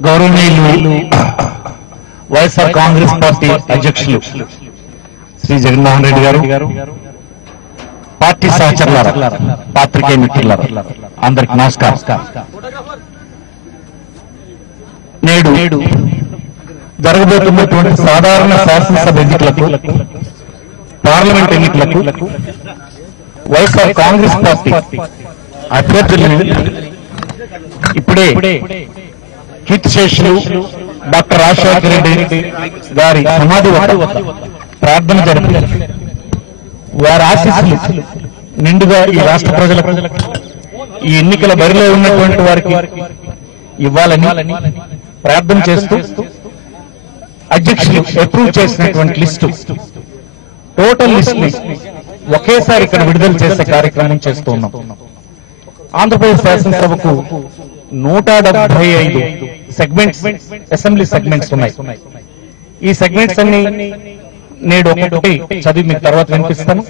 గౌరవనీయులు వైఎస్ఆర్ కాంగ్రెస్ పార్టీ అధ్యక్షులు శ్రీ జగన్మోహన్ రెడ్డి గారు పార్టీ సహచరులారా పాత్రికేయ మిత్రులారా అందరికి నమస్కారం. నేడు నేడు జరగబోతున్నటువంటి సాధారణ శాసనసభ ఎన్నికలకు పార్లమెంట్ ఎన్నికలకు వైఎస్ఆర్ కాంగ్రెస్ పార్టీ అభ్యర్థులను ఇప్పుడే కీర్తిశేషులు డాక్టర్ రాజశేఖర రెడ్డి గారి సమాధి ప్రార్థన జరిపారు వారి ఆశీస్సులు నిండుగా ఈ రాష్ట్ర ప్రజలకు ఈ ఎన్నికల బరిలో ఉన్నటువంటి వారికి ఇవ్వాలని ప్రార్థన చేస్తూ అధ్యక్షులు అప్రూవ్ చేసినటువంటి లిస్టు టోటల్ లిస్ట్ ఒకేసారి ఇక్కడ విడుదల చేసే కార్యక్రమం చేస్తూ ఉన్నాం. ఆంధ్రప్రదేశ్ శాసనసభకు నూట డెబ్బై ఐదు సెగ్మెంట్స్ అసెంబ్లీ సెగ్మెంట్స్ ఉన్నాయి. ఈ సెగ్మెంట్స్ అన్ని నేడు ఒకటి చదివి మీకు తర్వాత వినిపిస్తాను.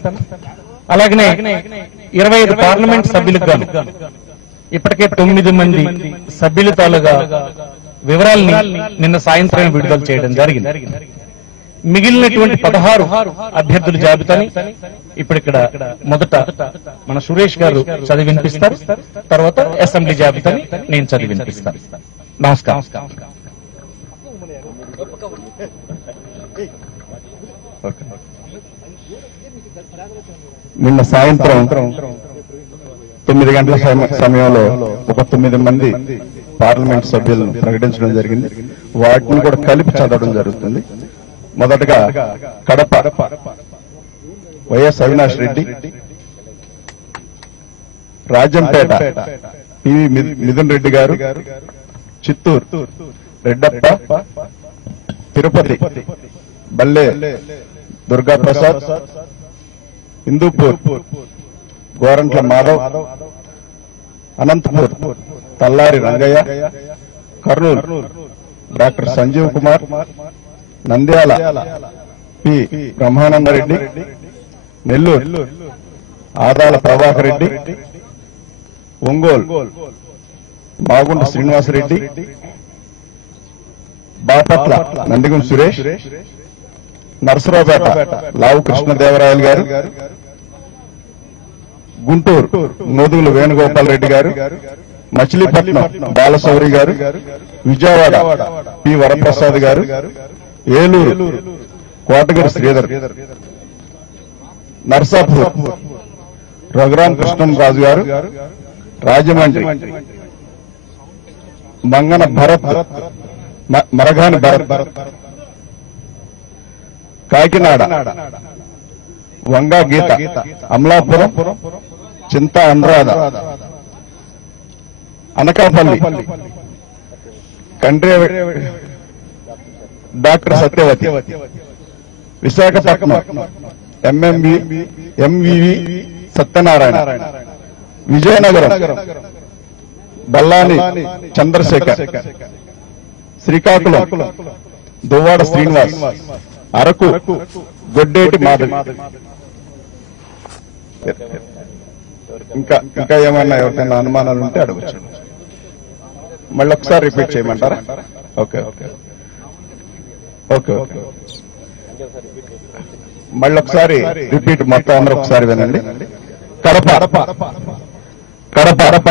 అలాగనే ఇరవై ఐదు పార్లమెంట్ సభ్యులకు గాను ఇప్పటికే తొమ్మిది మంది సభ్యుల తాలుగా వివరాల్ని నిన్న సాయంత్రం విడుదల చేయడం జరిగింది. మిగిలినటువంటి పదహారు అభ్యర్థుల జాబితాని ఇప్పుడు ఇక్కడ మొదట మన సురేష్ గారు చదివి వినిపిస్తారు తర్వాత అసెంబ్లీ జాబితాని నేను చదివి వినిపిస్తాను నమస్కారం. నిన్న సాయంత్రం తొమ్మిది గంటల సమ- సమయంలో ఒక తొమ్మిది మంది పార్లమెంట్ సభ్యులను ప్రకటించడం జరిగింది. వాటిని కూడా కలిపి చదవడం జరుగుతుంది. మొదటగా Kadapa. YS Avinash Reddy. Rajampet. PV Mithun Reddy garu. Chittoor. Reddappa. Tirupati. Balle. Durga Prasad Hindupur Gorantla Madhav. Anantapur. Talari Rangaiah. Kurnool. Doctor Sanjeev Kumar. Nandyal P Brahmanandareddy Nellore Adala Prabhakar Reddy Ongole Magunta Srinivasareddy Bapatla Nandigam Suresh Narasaraopet Lavu Krishnadevarayalu garu Guntur Modugula Venugopal Reddy గారు మచిలీపట్నం బాలశౌరి గారు Vijayawada P Varaprasad గారు ఏలూరు కోటగిరి శ్రీధర్. నర్సాపూర్ రఘురాం కృష్ణం రాజు గారు రాజమండ్రి. మంగన భరత్ మ- మరగాని Bharat. Kakinada. Vanga Geetha. Amalapuram Chinta Anuradha. Anakapalli. Kandre doctor Satyavathi. Visakhapatnam. MMB MVV Satyanarayana. Vizianagaram. Bellana Chandrasekhar. Srikakulam. Duvvada Srinivas. Araku Goddeti Madhavi. ఇంకా ఇంకా ఏమన్నా ఎవరికైనా అనుమానాలు ఉంటే అడగచ్చు. మళ్ళీ ఒకసారి రిపీట్ చేయమంటారా? Okay okay. Okay okay. మళ్ళీ ఒకసారి రిపీట్ మొత్తం అందరూ ఒకసారి వినండి. కడప. కడప.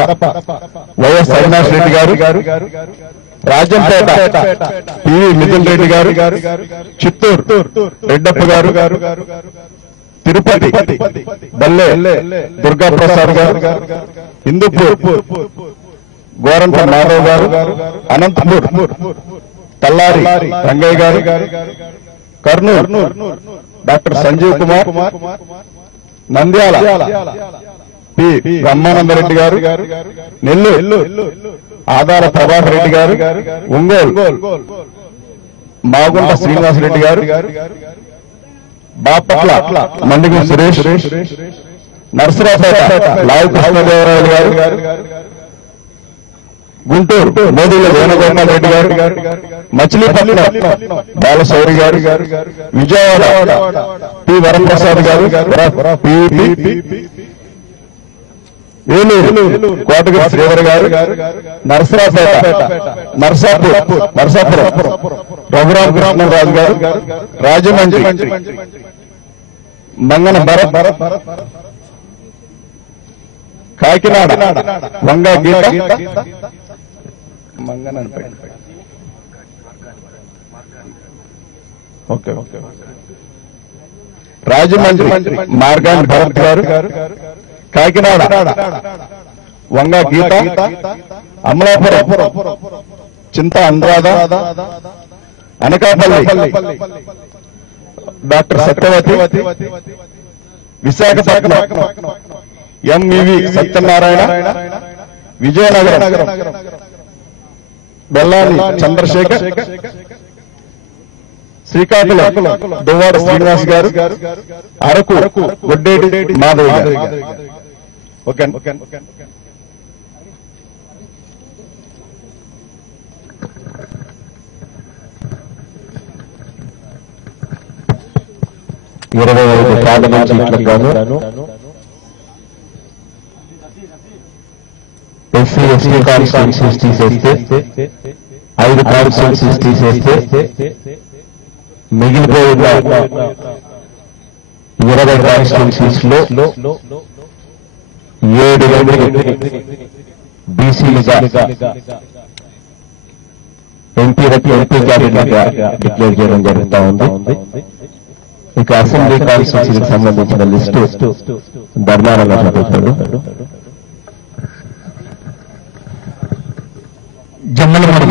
వైఎస్ అవినాష్ రెడ్డి గారు రాజంపేట. పివి మిథున్ రెడ్డి గారు చిత్తూరు. రెడ్డప్ప గారు తిరుపతి. బల్లె. దుర్గా ప్రసాద్ గారు హిందూపూర్. గోరంట మాధవ్ గారు అనంతపూర్. తల్లారి రంగయ్య గారు కర్నూలు డాక్టర్ సంజీవ్ కుమార్ నంద్యాల పి బ్రహ్మానందరెడ్డి గారు నెల్లూరు ఆదాల ప్రభాకర్ రెడ్డి గారు ఒంగోలు మాగుంట శ్రీనివాసరెడ్డి గారు బాపట్ల మండిగం సురేష్ నర్సరావుపేట లావు కృష్ణదేవరాయలు గారు గుంటూరు మోదీల వేణుగోపాల్ రెడ్డి గారు మచిలీపట్నం బాలశౌరి గారు విజయవాడ పి వరప్రసాద్ గారు ఏలూరు కోటగిరి శ్రీధర్ గారు నరసరాపేట నరసాపూర్ నరసాపురం రఘురామ కృష్ణరాజు గారు రాజమండ్రి మంగన భరత్ కాకినాడ వంగ గీత మంగన అని okay okay. Rajahmundry Margani Bharat garu Kakinada Vanga Geetha Amalapuram Chinta Anuradha Anakapalli doctor Satyavathi Visakhapatnam MEV Satyanarayana Vizianagaram Bellana Chandrasekhar Srikakulam Duvvada Srinivas garu Araku Goddeti Madhav గారు. ఓకే ఇరవై ఐదు పార్లమెంట్ సీట్లకు గాను ఎస్సీ ఎస్టీ కాన్స్టిట్యూన్సీస్ తీసేస్తే ఐదు constituencies తీసేస్తే మిగిలిపోయిన ఇరవై కాన్స్టిట్యూన్సీస్లో ఏడు మంది బీసీలుగా ఎంపీలకు ఎంపీ క్యాబినెట్ డిక్లేర్ చేయడం జరుగుతూ ఉంది ఇక అసెంబ్లీ కాన్స్టిట్యూన్సీకి సంబంధించిన లిస్టు ధర్మానంగా చదువుతాడు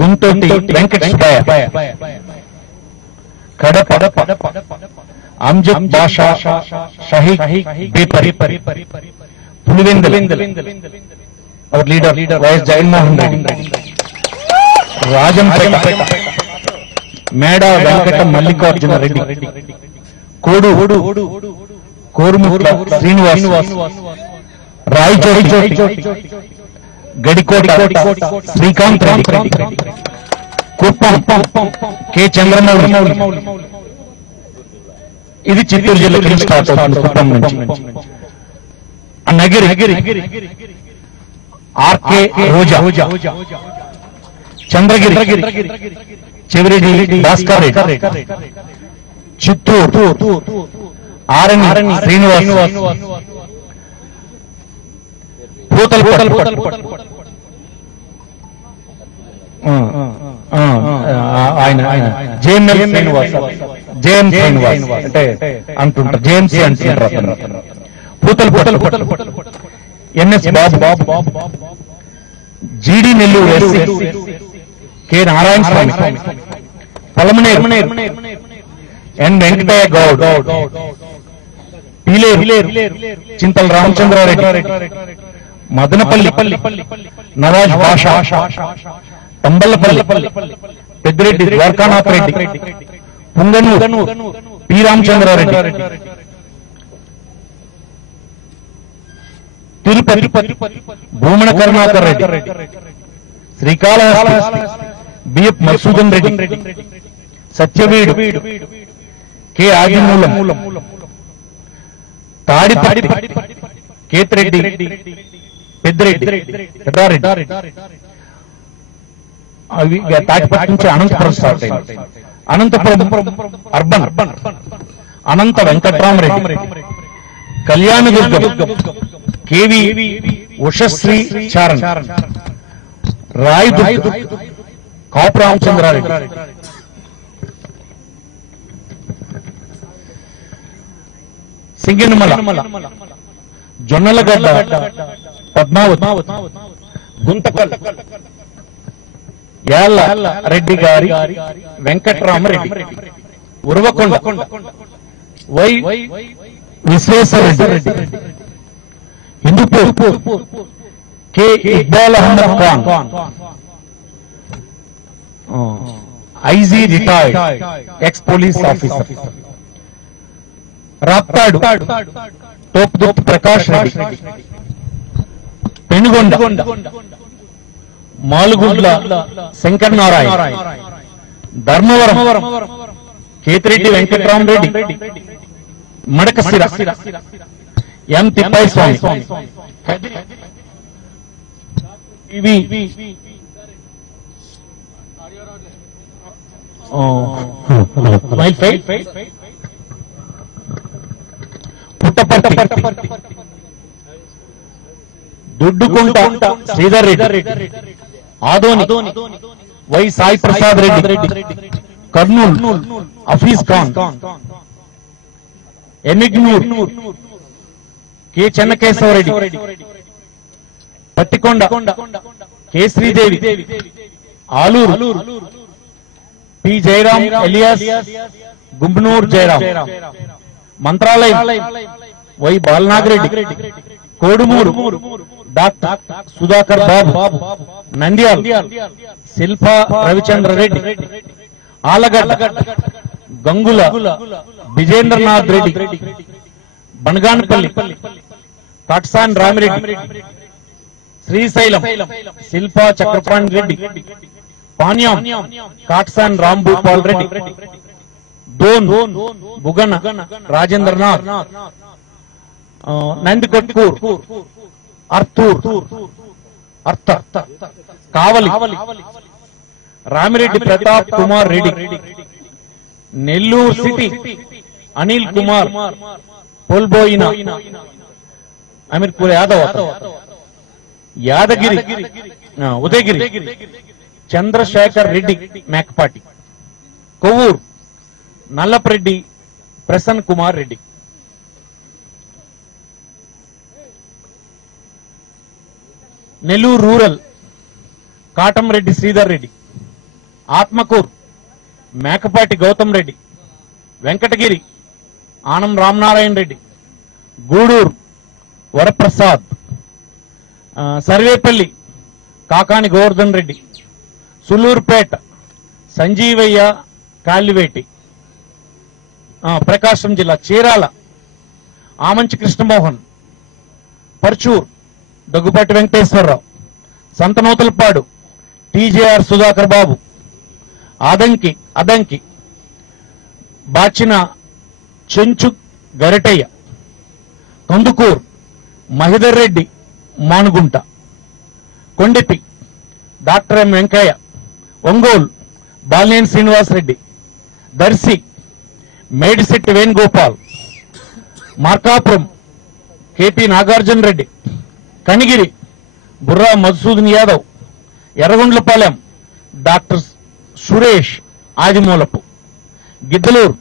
గుంటూటి Venkata Subbaiah Kadapa. Amzad Basha Shahi Bepari. Pulivendula. Our leader YS Jaganmohan Reddy Rajampet. Meda Venkata Mallikarjuna Reddy. Kodur. Korumutla Srinivas. Rayachoti. Gadikota Srikanth Reddy Kuppam K. Chandramouli. ఇది చిత్తూరు జిల్లాకి start అవుతుంది కుప్పం నుంచి. ఆ Nagari RK Roja. Chandragiri Chevireddy Bhaskar Reddy. Chittoor Arani Srinivas. Puthala ఆయన ఆయన జేఎంఎల్ Srinivas JM Srinivas అంటే అంటుంటారు JMC అంటుంటారు అతను Puthala Puthala NS Babu Babu GD Nellore SC K Narayana Swamy Palamaner N Venkataiah Goud Chintala Ramachandrareddy Madanapalle Nawaz Basha Thamballapalle Peddireddy Dwarakanath Reddy. Punganur. P. Ramachandrareddy. Tirupati. Bhumana Karunakar Reddy. Srikalahasti. BF Madhusudan Reddy. Satyavedu. K. Adimulam. Tadipatri Kethireddy. Peddireddy. Peddareddy. అవి తాటిపట్టి నుంచి Anantapuram start అయింది. Anantapuram urban. Anantha Venkatrama Reddy. Kalyandurg KV Ushasri Charan. Rayadurgam Kapu Ramachandrareddy. Singanamala. Jonnalagadda. Padmavathi. Guntakal. యాళ్ళ Reddy గారి Venkatramireddy Uravakonda Y Visweswarareddy Hindupur Madhupur K Iqbal Ahmed Khan IG retired ex police officer Raptadu Thopudurthi Prakash Reddy Penugonda మాలుగుండ్ల Shankar Narayana Dharmavaram Kethireddy Venkatrama Reddy Madakasira M Thippayi Swamy ఇవి wifi. Puttaparthi. Duddukunta Sridhar Reddy. Adoni Y Sai Prasad Reddy Kurnool Hafeez Khan Yemmiganur K Chennakesava Reddy Pattikonda K Sridevi Alur P Jayaram alias Gumbanur Jayaram Mantralayam Y Balanagi Reddy Kodumur doctor Sudhakar బాబు నంద్యాల్ శిల్పా రవిచంద్ర రెడ్డి ఆలగడ్డ గంగుల విజేంద్రనాథ్ రెడ్డి బనగానపల్లి కట్సాన్ రామిరెడ్డి శ్రీశైలం శిల్పా చక్రపాణి రెడ్డి పాణ్యం కాట్సాన్ రాంభూపాల్ రెడ్డి దోన్ బుగన రాజేంద్రనాథ్ ఆ, నందికొట్కూర్ అర్తూర్. అర్థ Kavali. Ramireddy Pratap Kumar Reddy. Nellore city Anil Kumar. కోల్బోయిన. Aamir poor Yadav Yadagiri. Udayagiri. Chandrasekhar Reddy Mekapati. Kovvur. Nallapareddy Prasan Kumar Reddy. Nellore rural Katamreddy Sridhar Reddy Atmakur Mekapati Gautam Reddy Venkatagiri Anam Ramanarayana Reddy Gudur Varaprasad Sarvepalli Kakani Govardhan Reddy Sullurpeta Sanjeevaiah కాళ్ళివేటి Prakasam జిల్లా Chirala Amanchi Krishna Mohan Parchur Daggubati Venkateswara Rao Santhanuthalapadu TJR Sudhakar Babu Addanki Addanki Bachina Chenchu Garataiah Kandukur Mahidhar Reddy Manugunta Kondapi doctor M Venkaiah Ongole Balineni Srinivas Reddy Darsi Medisetti Venugopal Markapuram KP Nagarjuna Reddy Kanigiri Burra Madhusudan Yadav Yerragondapalem doctor Suresh Adimulapu Giddalur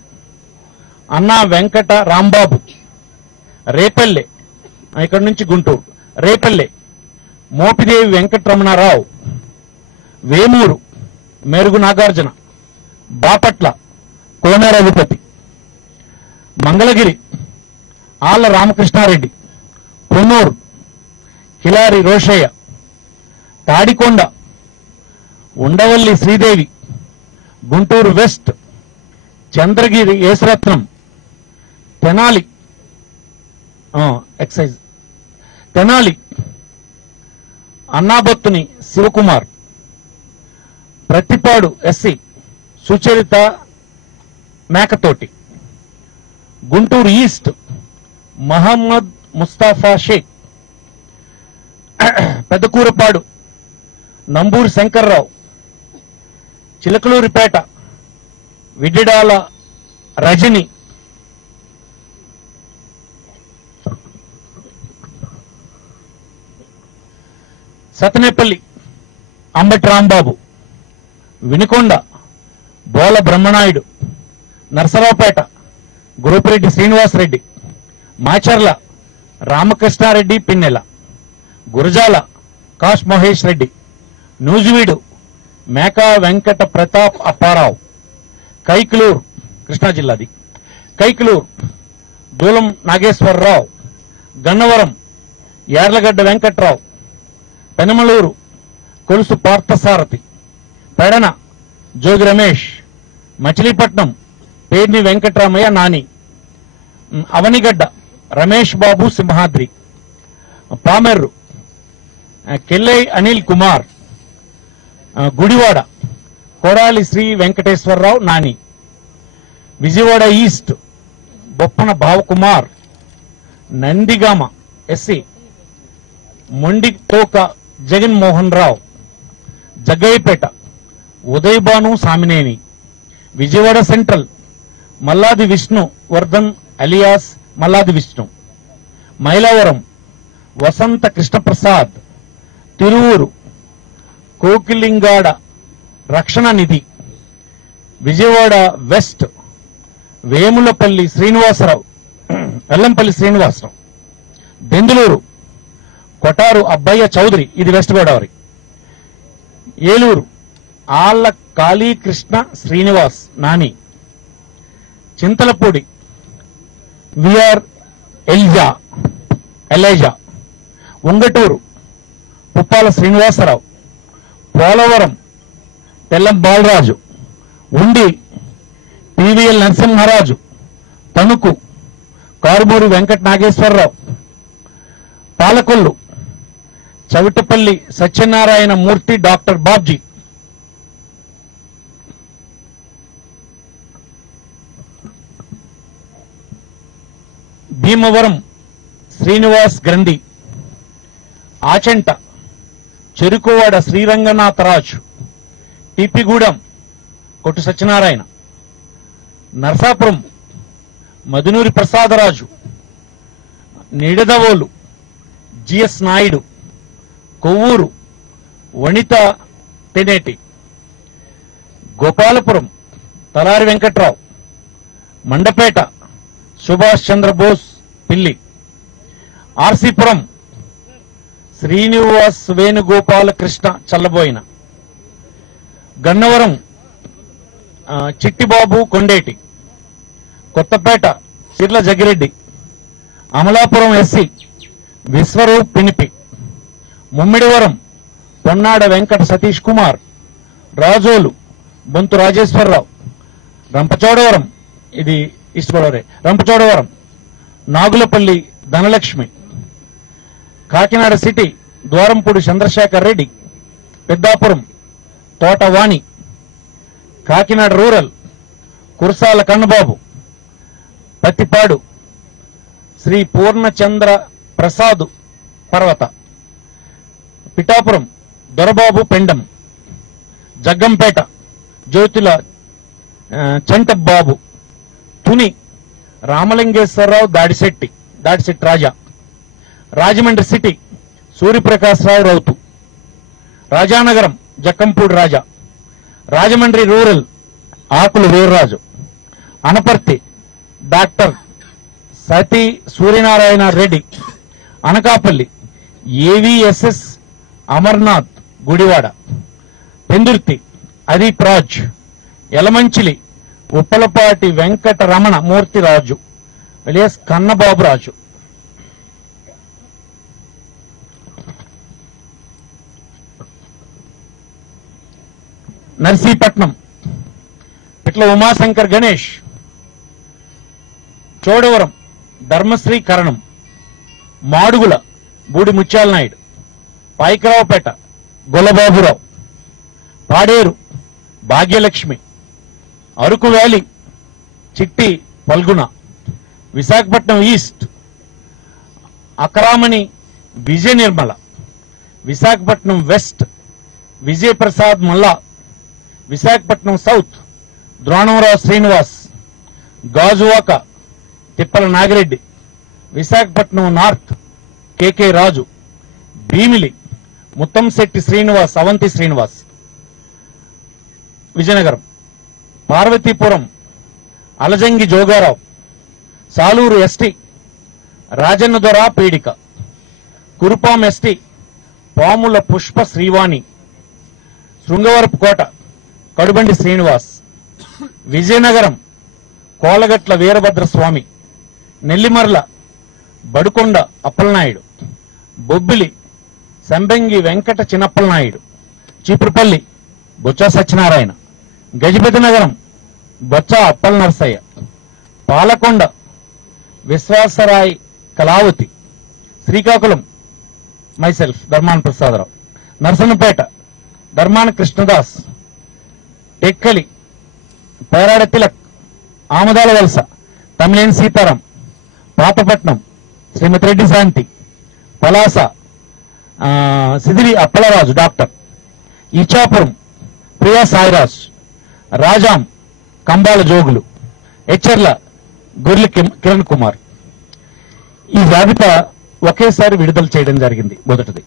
Anna Venkata Rambabu Repalle ఇక్కడి నుంచి గుంటూరు రేపల్లె మోపిదేవి వెంకటరమణారావు వేమూరు మెరుగు Nagarjuna Bapatla కోనరఘుపతి Mangalagiri Alla Ramakrishna Reddy Konnur Kilari Rosaiah Tadikonda Undavalli Sridevi Guntur west Chandragiri Yesurathnam Tenali excise Tenali Annabathuni Sivakumar Prathipadu SC Sucharitha Mekathoti Guntur east Mohammed Mustafa Sheikh Pedakurapadu Namburu Sankara Rao. Chilakaluripet. Vidadala Rajini. Sattenapalli. Ambati Rambabu. Vinukonda. Bolla Brahmanaidu. Narasaraopet. Gurupireddy Srinivasa Reddy. Macherla. Ramakrishna Reddy Pinnelli. Gurazala. Kasu Mahesh Reddy. Nuzvid Meka Venkata Pratap Apparao. Kaikaluru Krishna జిల్లాది. Kaikaluru Dulam Nageswara Rao. Gannavaram Yarlagadda Venkat Rao. Penamaluru Kolusu Parthasarathy. Pedana Jogi Ramesh. Machilipatnam Perni Venkataramaiah Nani. Avanigadda Ramesh Babu Simhadri. Pamarru Kaile Anil Kumar Gudivada Kodali Sri Venkateswara Rao Nani Vijayawada east Boppana Bhavakumar Nandigama SC Mondi Thoka Jaganmohan Rao Jaggayyapeta Udayabhanu Samineni Vijayawada central Malladi Vishnu Vardhan alias Malladi Vishnu Mylavaram Vasantha Krishnaprasad Tiruvuru Kokkiligadda Rakshana Nidhi Vijayawada west Vemulapalli Srinivasa Rao Vellampalli Srinivasa Rao Denduluru Kotaru Abbaiah Chowdary ఇది west Godavari Eluru Alla Kalikrishna Srinivas Nani Chintalapudi VR Eliza Eliza Unguturu Puppala Srinivasa Rao Polavaram Tellam Balaraju Undi PVL Narasimha Raju Tanuku Karumuri Venkata Nageswara Rao Palakollu Chavatapalli Satyanarayana Murthy doctor Babji. Bhimavaram Srinivas Grandhi Achanta Cherukuvada Sriranganatha Raju Tippigudem Kottu Satyanarayana Narsapuram Mudunuri Prasadaraju Nidadavole GS Naidu Kovvur Vanitha Taneti Gopalapuram Talari Venkat Rao Mandapeta Subhash Chandra Bose Pilli RC Puram Srinivas Venugopala Krishna Chellaboina. Gannavaram Chittibabu Kondeti. Kothapeta Chirla Jaggireddy Amalapuram SC Viswarup Pinipe. Mummidivaram Ponnada Venkata Satish Kumar. Razole Bonthu Rajeswara Rao. Rampachodavaram ఇది east Godavari. Rampachodavaram Nagulapalli Dhanalakshmi. Kakinada city Dwarampudi Chandrasekhar Reddy Peddapuram Thotavani Kakinada rural Kurasala Kannababu Pathipadu Sri Purnachandra Prasad Parvatha Pithapuram Dorababu Pendem Jaggampeta Jyothula Chantababu Tuni Ramalingeswararao Dadisetti Dadisetti Raja. Rajahmundry city Suryaprakashrao Rowthu. Rajanagaram Jakkampudi Raja. Rajahmundry rural Akula Veerraju. Anaparthi doctor Sathi Suryanarayana Reddy. Anakapalli AVSS Amarnath Gudivada. Pendurthi Adeep Raj. Elamanchili Uppalapati Venkata Ramana Murthyraju alias Kannababu Narsipatnam. Itla Umashankar Ganesh Chodavaram Dharmasri Karanam Madugula Budi Mutyala Naidu Payakaraopeta Gollababurao Paderu Bhagyalakshmi Araku valley Chitti Phalguna Visakhapatnam east Akkaramani Vijaya Nirmala Visakhapatnam west Vijayaprasad Malla Visakhapatnam south Dronamraju Srinivas Gajuwaka Tippala Nagireddy Visakhapatnam north KK Raju Bheemili Muttamsetti Srinivas Avanthi Srinivas. Vizianagaram Parvathipuram Alajangi Jogarao Salur ST Rajanna Dora Peedika Kurupam ST Pamula Pushpa Srivani Srungavarapu Kota Kadubandi Srinivas Vizianagaram Kolagatla Veerabhadra Swamy Nellimarla Baddukonda Appalanaidu Bobbili Sambangi Venkata Chinappalanaidu Cheepurupalli Botcha Satyanarayana Gajapathi Nagaram Appala Narasayya Palakonda Viswasarai Kalavathi Srikakulam myself Dharmana Prasadarao Narasannapeta Dharmana Krishnadas. Tekkali Perada Tilak Amudala Valasa Tammineni Sitaram Pathapatnam Srimathi Reddy Shanti Palasa ఆ, Sidiri Appalaraju doctor Ichchapuram Priya Sairaj Rajam Kambala Jogulu Etcherla Gorle Kiran Kumar. ఈ జాబితా ఒకేసారి విడుదల చేయడం జరిగింది మొదటిది.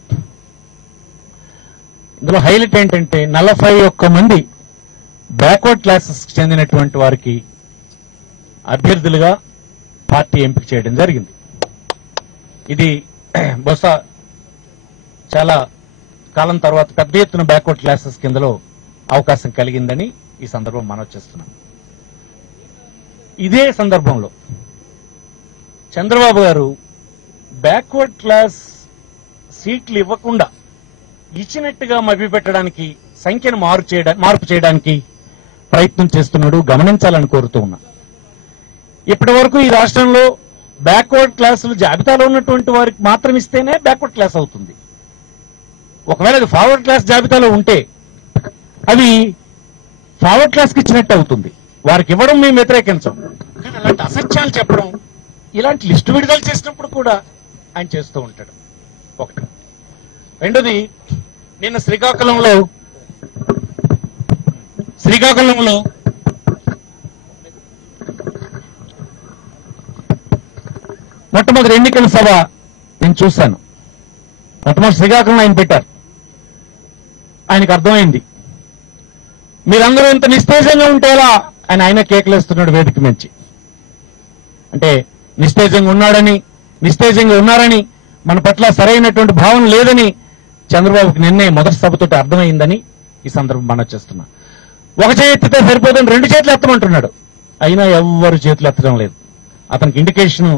ఇందులో highlight ఏంటంటే నలభై ఒక్క మంది బ్యాక్వర్డ్ క్లాసెస్ చెందినటువంటి వారికి అభ్యర్థులుగా పార్టీ ఎంపిక చేయడం జరిగింది. ఇది బహుశా చాలా కాలం తర్వాత పెద్ద ఎత్తున బ్యాక్వర్డ్ క్లాసెస్ కిందలో అవకాశం కలిగిందని ఈ సందర్భం మనం చేస్తున్నాం. ఇదే సందర్భంలో చంద్రబాబు గారు బ్యాక్వర్డ్ క్లాస్ సీట్లు ఇవ్వకుండా ఇచ్చినట్టుగా మభ్యపెట్టడానికి సంఖ్యను మారు చేయడానికి మార్పు చేయడానికి ప్రయత్నం చేస్తున్నాడు గమనించాలని కోరుతూ ఉన్నా. ఇప్పటి వరకు ఈ రాష్ట్రంలో బ్యాక్వర్డ్ క్లాసులు జాబితాలో ఉన్నటువంటి వారికి మాత్రం ఇస్తేనే బ్యాక్వర్డ్ క్లాస్ అవుతుంది. ఒకవేళ అది ఫార్వర్డ్ క్లాస్ జాబితాలో ఉంటే అవి ఫార్వర్డ్ క్లాస్కి ఇచ్చినట్టు అవుతుంది. వారికి ఇవ్వడం మేము వ్యతిరేకించం. కానీ అలాంటి అసత్యాలు చెప్పడం ఇలాంటి లిస్టు విడుదల చేసినప్పుడు కూడా ఆయన చేస్తూ ఉంటాడు. ఒకటి. రెండోది నిన్న శ్రీకాకుళంలో శ్రీకాకుళంలో మొట్టమొదటి ఎన్నికల సభ నేను చూశాను. మొట్టమొదటి శ్రీకాకుళం ఆయన పెట్టారు. ఆయనకు అర్థమైంది. మీరందరూ ఇంత నిస్తేజంగా ఉంటేలా ఆయన ఆయన కేకలేస్తున్నాడు వేదిక నుంచి. అంటే నిస్తేజంగా ఉన్నాడని నిస్తేజంగా ఉన్నారని మన పట్ల సరైనటువంటి భావన లేదని చంద్రబాబుకి నిన్నే మొదటి సభతోటి అర్థమైందని ఈ సందర్భం మనం చేస్తున్నాం. ఒక చేయి ఎత్తితే సరిపోదని రెండు చేతులు ఎత్తమంటున్నాడు. అయినా ఎవ్వరు చేతులు ఎత్తడం లేదు. అతనికి ఇండికేషన్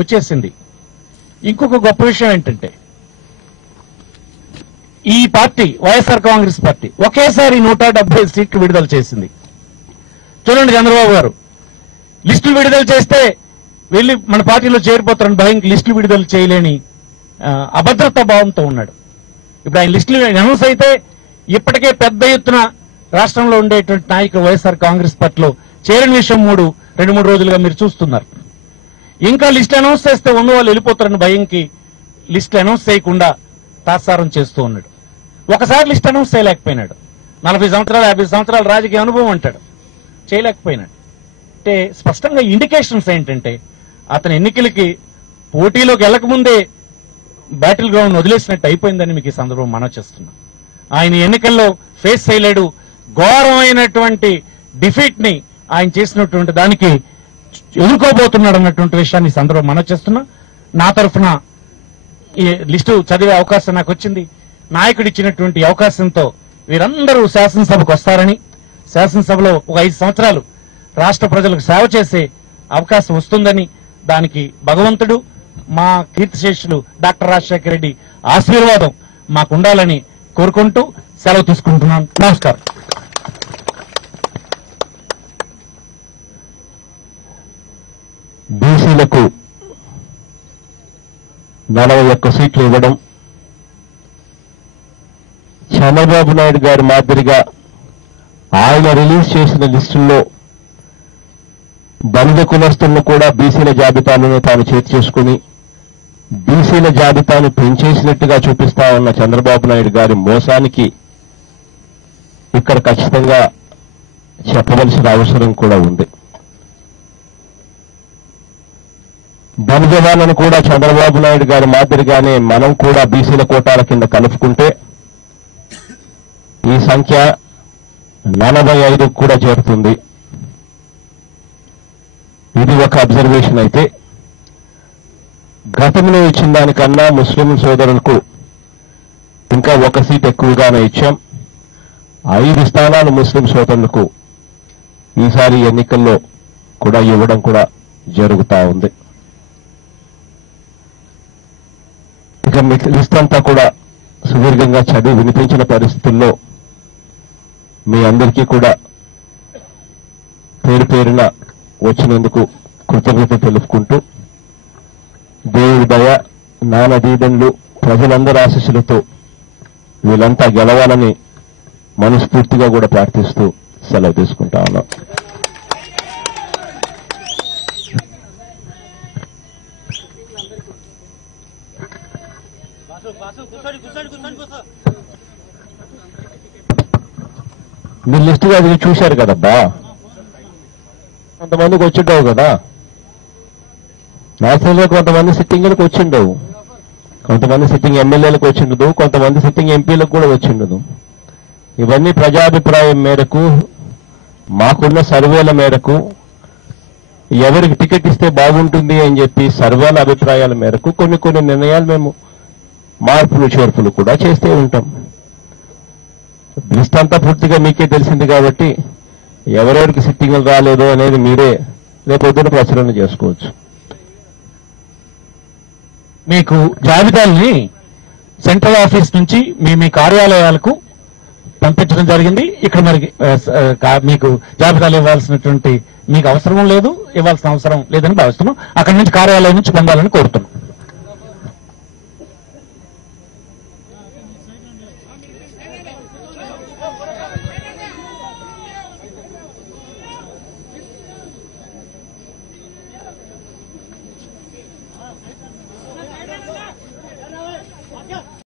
వచ్చేసింది. ఇంకొక గొప్ప విషయం ఏంటంటే ఈ పార్టీ వైఎస్ఆర్ కాంగ్రెస్ పార్టీ ఒకేసారి నూట డెబ్బై సీట్లు విడుదల చేసింది. చూడండి చంద్రబాబు గారు లిస్టులు విడుదల చేస్తే వెళ్ళి మన పార్టీలో చేరిపోతారని భయం లిస్టులు విడుదల చేయలేని అభద్రతా భావంతో ఉన్నాడు. ఇప్పుడు ఆయన లిస్టులు అనౌన్స్ అయితే ఇప్పటికే పెద్ద ఎత్తున రాష్ట్రంలో ఉండేటువంటి నాయకులు వైఎస్ఆర్ కాంగ్రెస్ పార్టీలో చేరని విషయం మూడు రెండు మూడు రోజులుగా మీరు చూస్తున్నారు. ఇంకా లిస్ట్ అనౌన్స్ చేస్తే ఉన్న వాళ్ళు వెళ్ళిపోతారని భయంకి లిస్ట్ అనౌన్స్ చేయకుండా తాత్సారం చేస్తూ ఉన్నాడు. ఒకసారి లిస్ట్ అనౌన్స్ చేయలేకపోయినాడు. నలభై సంవత్సరాలు యాభై సంవత్సరాల రాజకీయ అనుభవం అంటాడు. చేయలేకపోయినాడు. అంటే స్పష్టంగా ఇండికేషన్స్ ఏంటంటే అతని ఎన్నికలకి పోటీలోకి వెళ్ళకముందే బ్యాటిల్ గ్రౌండ్ వదిలేసినట్టు అయిపోయిందని మీకు ఈ సందర్భం మనం చేస్తున్నాం. ఆయన ఎన్నికల్లో ఫేస్ చేయలేడు ఘోరమైనటువంటి డిఫీట్ని ఆయన చేసినటువంటి దానికి ఎదుర్కోబోతున్నాడు అన్నటువంటి విషయాన్ని సందర్భం మనం చేస్తున్నా. నా తరఫున ఈ లిస్టు చదివే అవకాశం నాకు వచ్చింది. నాయకుడు ఇచ్చినటువంటి అవకాశంతో వీరందరూ శాసనసభకు వస్తారని శాసనసభలో ఒక ఐదు సంవత్సరాలు రాష్ట్ర ప్రజలకు సేవ చేసే అవకాశం వస్తుందని దానికి భగవంతుడు మా కీర్తిశేషులు డాక్టర్ రాజశేఖర రెడ్డి ఆశీర్వాదం మాకు ఉండాలని కోరుకుంటూ సెలవు తీసుకుంటున్నాను. నమస్కారం. బీసీలకు నలభై ఒక్క సీట్లు ఇవ్వడం చంద్రబాబు నాయుడు గారి మాదిరిగా ఆయన రిలీజ్ చేసిన లిస్టుల్లో బలిద కులస్తులను కూడా బీసీల జాబితాలను తాను చేతి చేసుకుని బీసీల జాబితాను పెంచేసినట్టుగా చూపిస్తా ఉన్న చంద్రబాబు నాయుడు గారి మోసానికి ఇక్కడ ఖచ్చితంగా చెప్పవలసిన అవసరం కూడా ఉంది. బలిజవాలను కూడా చంద్రబాబు నాయుడు గారి మాదిరిగానే మనం కూడా బీసీల కోటాల కింద కలుపుకుంటే ఈ సంఖ్య నలభై ఐదుకు కూడా చేరుతుంది. ఇది ఒక అబ్జర్వేషన్ అయితే. గతంలో ఇచ్చిన దానికన్నా ముస్లిం సోదరులకు ఇంకా ఒక సీట్ ఎక్కువగానే ఇచ్చాం. ఐదు స్థానాలు ముస్లిం సోదరులకు ఈసారి ఎన్నికల్లో కూడా ఇవ్వడం కూడా జరుగుతా ఉంది. ఇక లిస్ట్ అంతా కూడా సుదీర్ఘంగా చదివి వినిపించిన పరిస్థితుల్లో మీ అందరికీ కూడా పేరు పేరున వచ్చినందుకు కృతజ్ఞత తెలుపుకుంటూ దేవుడి దయ నానదీదన్లు ప్రజలందరి ఆశీస్సులతో వీళ్ళంతా గెలవాలని మనస్ఫూర్తిగా కూడా ప్రార్థిస్తూ సెలవు తీసుకుంటా ఉన్నాం. మీరు లిస్ట్ అది చూశారు కదబ్బా? కొంతమందికి వచ్చిండవు కదా? నేషనల్ కొంతమంది సిట్టింగ్లకు వచ్చిండవు. కొంతమంది సిట్టింగ్ ఎమ్మెల్యేలకు వచ్చిండదు. కొంతమంది సిట్టింగ్ ఎంపీలకు కూడా వచ్చిండదు. ఇవన్నీ ప్రజాభిప్రాయం మేరకు మాకున్న సర్వేల మేరకు ఎవరికి టికెట్ ఇస్తే బాగుంటుంది అని చెప్పి సర్వేల అభిప్రాయాల మేరకు కొన్ని కొన్ని నిర్ణయాలు మేము మార్పులు చేర్పులు కూడా చేస్తూ ఉంటాం. లిస్ట్ అంతా పూర్తిగా మీకే తెలిసింది కాబట్టి ఎవరెవరికి సిట్టింగ్లు రాలేదు అనేది మీరే రేపొద్దున ప్రచురణ చేసుకోవచ్చు. మీకు జాబితాల్ని సెంట్రల్ ఆఫీస్ నుంచి మీ మీ కార్యాలయాలకు పంపించడం జరిగింది. ఇక్కడ మరి మీకు జాబితాలు ఇవ్వాల్సినటువంటి మీకు అవసరం లేదు ఇవ్వాల్సిన అవసరం లేదని భావిస్తున్నాం. అక్కడి నుంచి కార్యాలయం నుంచి పొందాలని కోరుతున్నాం.